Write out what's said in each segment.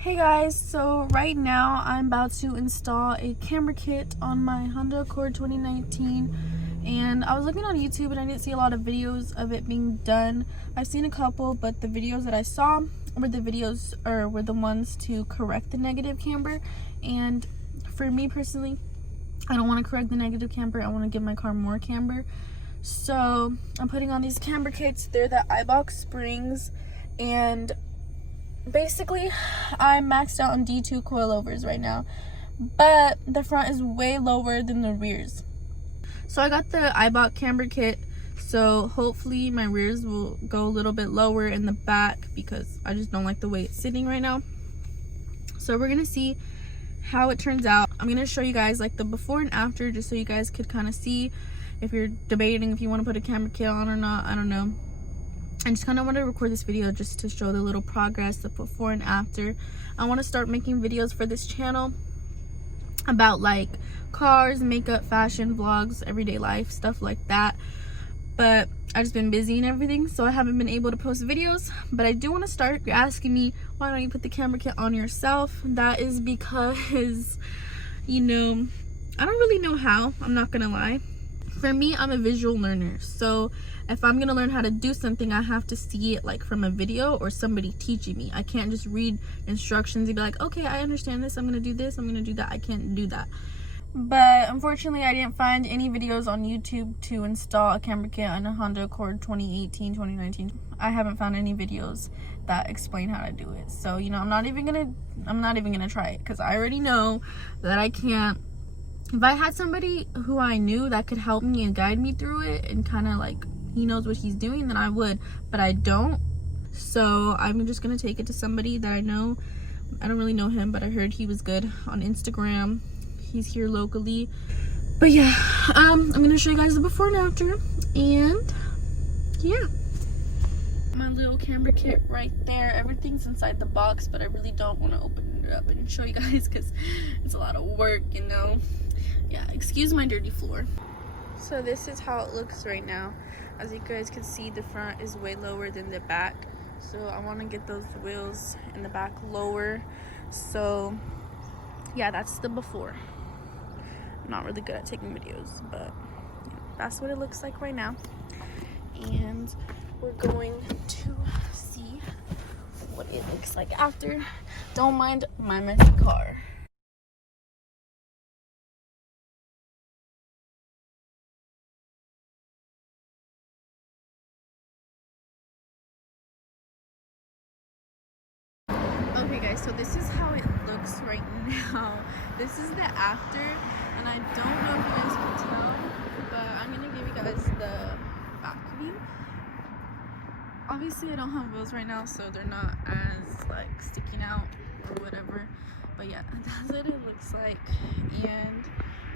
Hey guys, so right now I'm about to install a camera kit on my Honda Accord 2019, and I was looking on YouTube and I didn't see a lot of videos of it being done. I've seen a couple, but the videos that I saw were the ones to correct the negative camber, and for me personally, I don't want to correct the negative camber. I want to give my car more camber. So I'm putting on these camber kits. They're the iBox springs, and basically I'm maxed out on D2 coilovers right now, but the front is way lower than the rears. So I got the iBox camber kit, so hopefully my rears will go a little bit lower in the back because I just don't like the way it's sitting right now. So we're gonna see how it turns out. I'm gonna show you guys like the before and after, just so you guys could kind of see if you're debating if you want to put a camber kit on or not. I don't know. I just kind of want to record this video just to show the little progress, the before and after. I want to start making videos for this channel about like cars, makeup, fashion, vlogs, everyday life, stuff like that. But I've just been busy and everything, so I haven't been able to post videos. But I do want to start. You're asking me, why don't you put the camera kit on yourself? That is because, you know, I don't really know how. I'm not going to lie. For me, I'm a visual learner, so if I'm gonna learn how to do something, I have to see it like from a video or somebody teaching me. I can't just read instructions and be like, okay, I understand this, I'm gonna do this, I'm gonna do that. I can't do that. But unfortunately, I didn't find any videos on YouTube to install a camera kit on a Honda Accord 2018, 2019. I haven't found any videos that explain how to do it. So, you know, I'm not even gonna try it because I already know that I can't. If I had somebody who I knew that could help me and guide me through it and kind of like he knows what he's doing, then I would, but I don't. So I'm just gonna take it to somebody that I know. I don't really know him, but I heard he was good on Instagram. He's here locally. But yeah, I'm gonna show you guys the before and after, and yeah. My little camera kit right there. Everything's inside the box, but I really don't want to open it up and show you guys because it's a lot of work, you know. Yeah, excuse my dirty floor. So this is how it looks right now. As you guys can see, the front is way lower than the back, so I want to get those wheels in the back lower. So yeah, that's the before. I'm not really good at taking videos, but yeah, that's what it looks like right now, and we're going to see what it looks like after. Don't mind my messy car. Okay guys, so this is how it looks right now. This is the after, and I don't know if you guys can tell, but I'm gonna give you guys the back view. Obviously I don't have wheels right now, so they're not as like sticking out or whatever, but yeah, that's what it looks like, and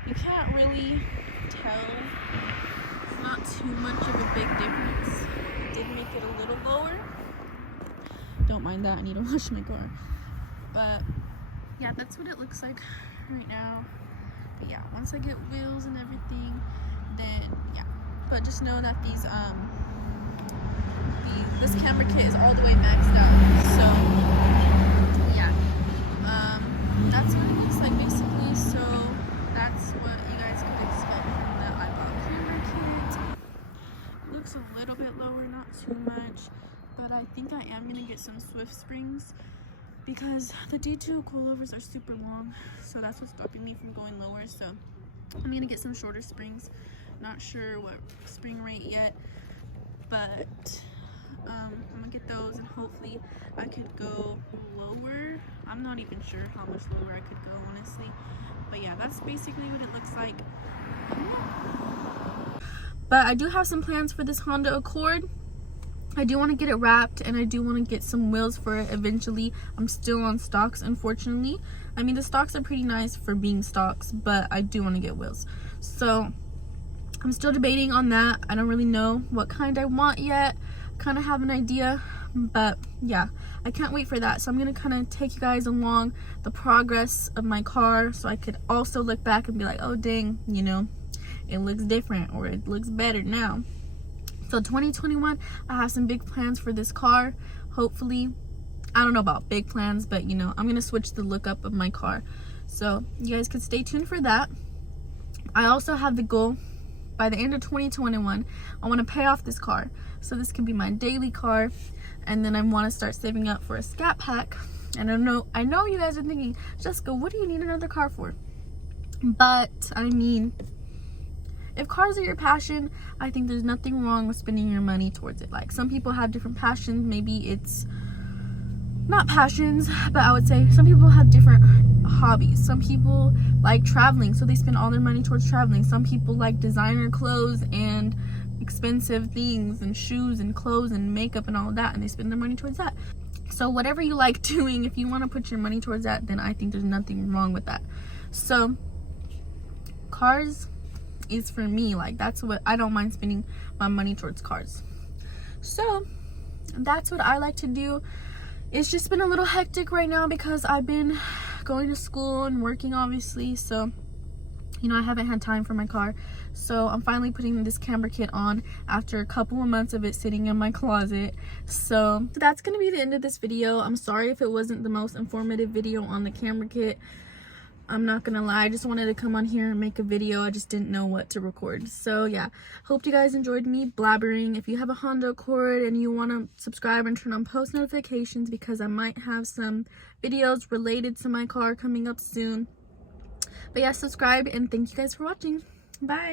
you can't really tell. It's not too much of a big difference. I did make it a little lower. Don't mind that, I need to wash my car. But yeah, that's what it looks like right now. But yeah, once I get wheels and everything, then yeah. But just know that this camera kit is all the way maxed out. So yeah, that's what it looks like basically. So that's what you guys can expect from the iBox camera kit. It looks a little bit lower, not too much. But I think I am gonna get some Swift springs because the D2 coilovers are super long, so that's what's stopping me from going lower. So I'm gonna get some shorter springs. Not sure what spring rate yet, but I'm gonna get those, and hopefully I could go lower. I'm not even sure how much lower I could go, honestly, but yeah, that's basically what it looks like. But I do have some plans for this Honda Accord. I do want to get it wrapped, and I do want to get some wheels for it eventually. I'm still on stocks, unfortunately. I mean, the stocks are pretty nice for being stocks, but I do want to get wheels. So I'm still debating on that. I don't really know what kind I want yet. Kind of have an idea, but yeah, I can't wait for that. So I'm going to kind of take you guys along the progress of my car, so I could also look back and be like, oh dang, you know, it looks different, or it looks better now. So 2021, I have some big plans for this car. Hopefully I don't know about big plans, but you know, I'm gonna switch the look up of my car. So you guys could stay tuned for that. I also have the goal by the end of 2021, I want to pay off this car. So this can be my daily car, and then I want to start saving up for a scat pack. And I know you guys are thinking, Jessica, what do you need another car for? But I mean, if cars are your passion, I think there's nothing wrong with spending your money towards it. Like, some people have different passions. Maybe it's not passions, but I would say some people have different hobbies. Some people like traveling, so they spend all their money towards traveling. Some people like designer clothes and expensive things and shoes and clothes and makeup and all of that, and they spend their money towards that. So whatever you like doing, if you want to put your money towards that, then I think there's nothing wrong with that. So cars is for me, like, that's what I don't mind spending my money towards, cars. So that's what I like to do. It's just been a little hectic right now because I've been going to school and working, obviously, so you know, I haven't had time for my car. So I'm finally putting this Camber kit on after a couple of months of it sitting in my closet. So that's gonna be the end of this video. I'm sorry if it wasn't the most informative video on the Camber kit. I'm not gonna lie, I just wanted to come on here and make a video. I just didn't know what to record. So yeah, hope you guys enjoyed me blabbering. If you have a Honda Accord and you want to subscribe and turn on post notifications, because I might have some videos related to my car coming up soon. But yeah, subscribe, and thank you guys for watching. Bye.